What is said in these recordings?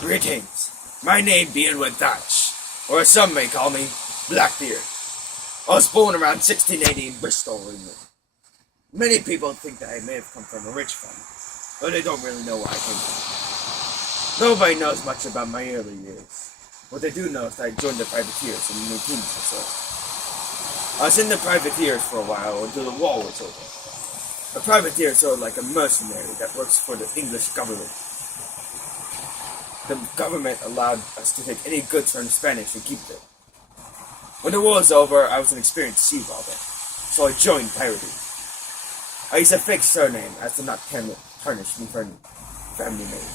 Greetings. My name being with Thatch, or as some may call me, Blackbeard. I was born around 1680 in Bristol, England. Many people think that I may have come from a rich family, but they don't really know where I came from. Nobody knows much about my early years. What they do know is that I joined the privateers in the 18th or so. I was in the privateers for a while until the war was over. A privateer is sort of like a mercenary that works for the English government. The government allowed us to take any goods from the Spanish and keep them. When the war was over, I was an experienced sea robber, so I joined pirating. I used a fake surname as to not tarnish me for any family name.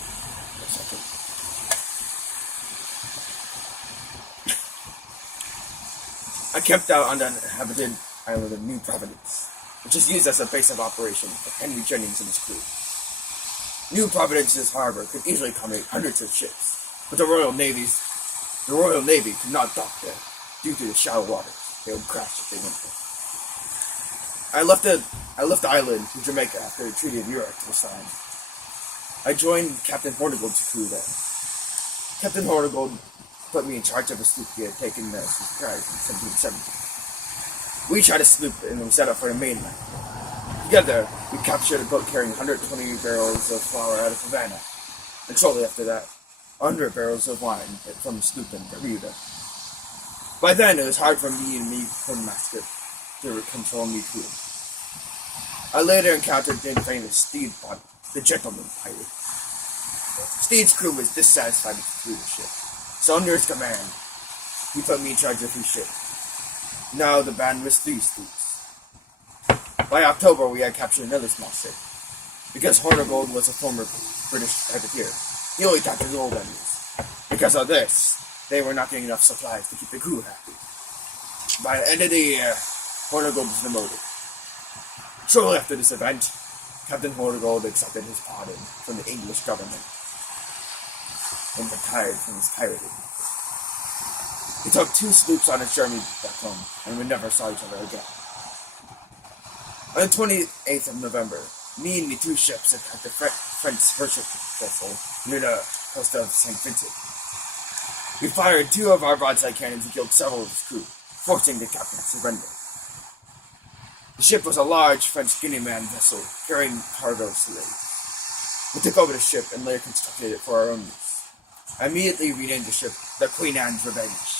I camped out on the inhabited island of New Providence, which is used as a base of operation for Henry Jennings and his crew. New Providence's harbor could easily accommodate hundreds of ships, but the Royal Navy could not dock there due to the shallow waters. They would crash if they went there. I left the island to Jamaica after the Treaty of York was signed. I joined Captain Hornigold's crew there. Captain Hornigold put me in charge of a sloop he had taken as his prize in 1770. We tried a sloop and we set up for the mainland. Together, we captured a boat carrying 120 barrels of flour out of Havana, and shortly after that, 100 barrels of wine from the sloop in Bermuda. By then, it was hard for me and me quartermaster to control me too. I later encountered the famous Steed Body, the gentleman pirate. Steed's crew was dissatisfied with his leadership, so under his command, he put me in charge of his ship. Now the band was 3 sloops. By October, we had captured another small ship. Because Hornigold was a former British privateer, he only captured old enemies. Because of this, they were not getting enough supplies to keep the crew happy. By the end of the year, Hornigold was demoted. Shortly after this event, Captain Hornigold accepted his pardon from the English government and retired from his pirating. He took 2 sloops on his journey back home, and we never saw each other again. On the 28th of November, me and the 2 ships attacked the French Hership vessel near the coast of St. Vincent. We fired 2 of our broadside cannons and killed several of his crew, forcing the captain to surrender. The ship was a large French Guineaman vessel carrying cargo slaves. We took over the ship and later constructed it for our own use. I immediately renamed the ship the Queen Anne's Revenge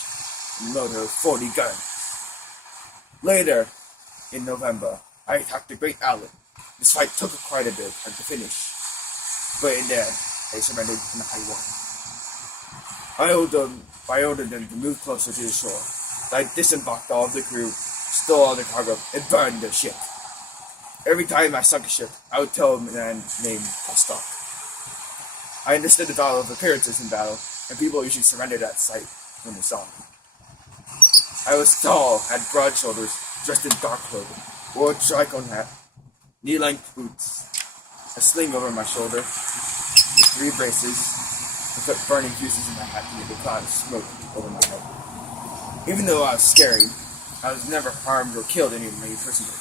and loaded her with 40 guns. Later, in November, I attacked the Great Island. This fight took quite a bit of time to finish, but in the end, they surrendered in the high water. I ordered them to move closer to the shore. I disembarked all of the crew, stole all the cargo, and burned the ship. Every time I sunk a ship, I would tell a man named Costock. I understood the value of appearances in battle, and people usually surrendered at sight when they saw me. I was tall, had broad shoulders, dressed in dark clothing, wore a tricone hat, knee-length boots, a sling over my shoulder, with 3 braces, and put burning fuses in my hat to make a cloud of smoke over my head. Even though I was scary, I was never harmed or killed any of my prisoners.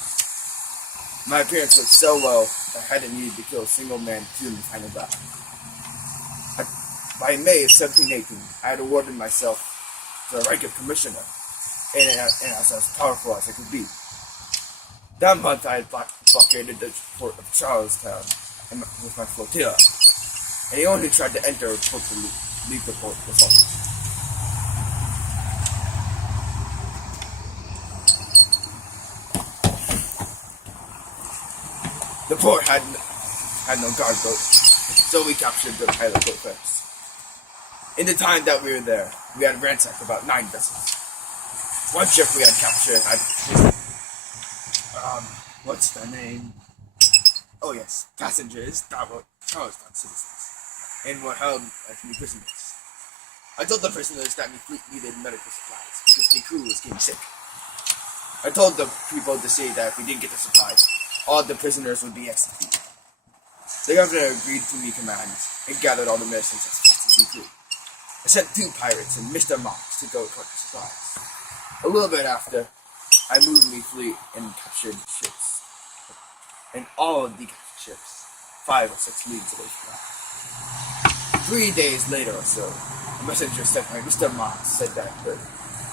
My appearance worked so well that I hadn't needed to kill a single man during the final battle. By May of 1718, I had awarded myself the rank of commissioner, and as powerful as I could be. That month, I had blockaded the port of Charlestown with my flotilla. Anyone who tried to enter or leave the port was assaulted. The port had no guard boat, so we captured the pilot boat first. In the time that we were there, we had ransacked about 9 vessels. One ship we had captured had what's the name? Oh yes, passengers that were Charlestown citizens, and were held as new prisoners. I told the prisoners that my fleet needed medical supplies because the crew was getting sick. I told the people to say that if we didn't get the supplies, all the prisoners would be executed. The governor agreed to me commands and gathered all the medicines as fast as he could. I sent 2 pirates and Mr. Mox to go collect the supplies. A little bit after, I moved my fleet and captured ships. And all of the captured ships, 5 or 6 leagues away from that. 3 days later or so, a messenger sent by Mr. Moss said that the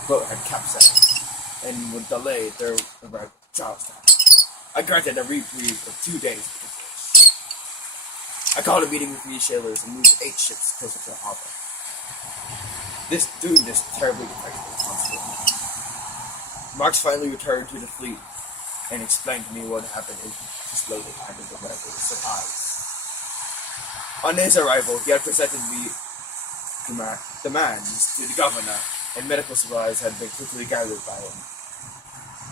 boat had capsized and would delay their arrival to Charlestown. I granted a reprieve of 2 days because of this. I called a meeting with me sailors and moved 8 ships closer to the harbor. Doing this terribly affected responsibility. Marx finally returned to the fleet and explained to me what happened in his loaded time of the weather supplies. On his arrival, he had presented me demands to the governor, and medical supplies had been quickly gathered by him.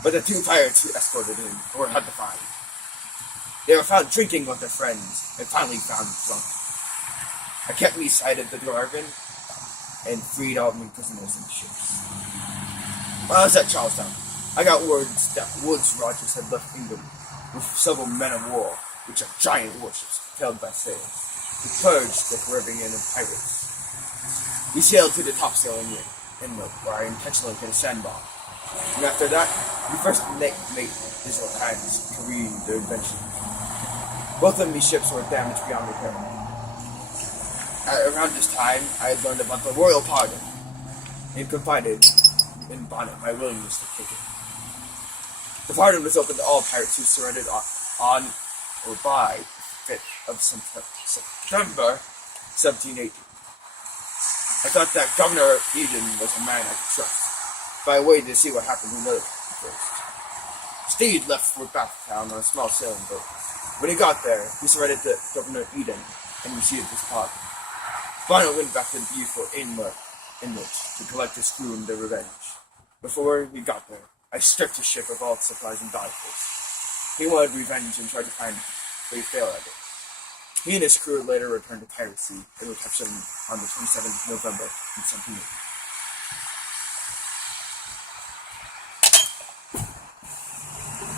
But the 2 pirates who escorted him were hard to find. They were found drinking with their friends, and finally found drunk. I kept me sight of the Darwin, and freed all my prisoners in the ships. While I was at Charlestown, I got word that Woodes Rogers had left England with several men of war, which are giant warships propelled by sails, to purge the Caribbean of pirates. We sailed to the topsail inlet, where I intentionally hit a sandbar. And after that, we first mate Israel Times careened the Invention. Both of these ships were damaged beyond repair. Around this time, I had learned about the royal pardon and confided in Bonnet my willingness to take it. The pardon was open to all pirates who surrendered on or by the 5th of September 1780. I thought that Governor Eden was a man I could trust, but I waited to see what happened to Liverpool first. Steed left for Bathtown on a small sailing boat. When he got there, he surrendered to Governor Eden and received his pardon. Bonnet went back to the beautiful inlet to collect his crew and their revenge. Before we got there, I stripped his ship of all its supplies and died first. He wanted revenge and tried to find me, but he failed at it. He and his crew later returned to piracy and were captured on the 27th of November in 1780.